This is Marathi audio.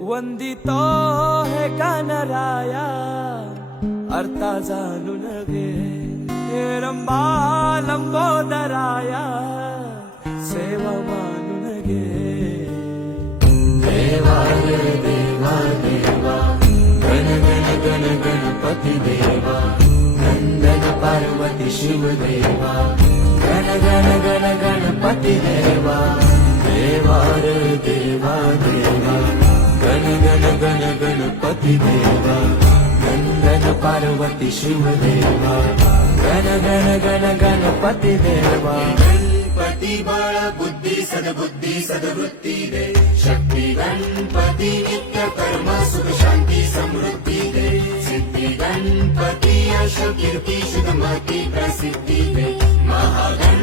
वंदितो हे गणराया अर्था जाणून घे, हे रंबा लंबोदराया सेवा मानून घे. देवा रे देवा देवा गण गण गण गणपती देवा, नंदन पार्वती शिव देवा, गण गण गण गणपती देवा. देवा रे देवा देवा गण गण गण गणपती देवा, नंदन पार्वती शिव देवा, गण गण गण गणपती देवा. गणपती बाळ बुद्धी सद्बुद्धी सद्वृत्ती दे, शक्ती गणपती नित्य कर्म सुख शांती समृद्धी दे. सिद्धी गणपती यश कीर्ती शुद्धमती प्रसिद्धी दे. महागण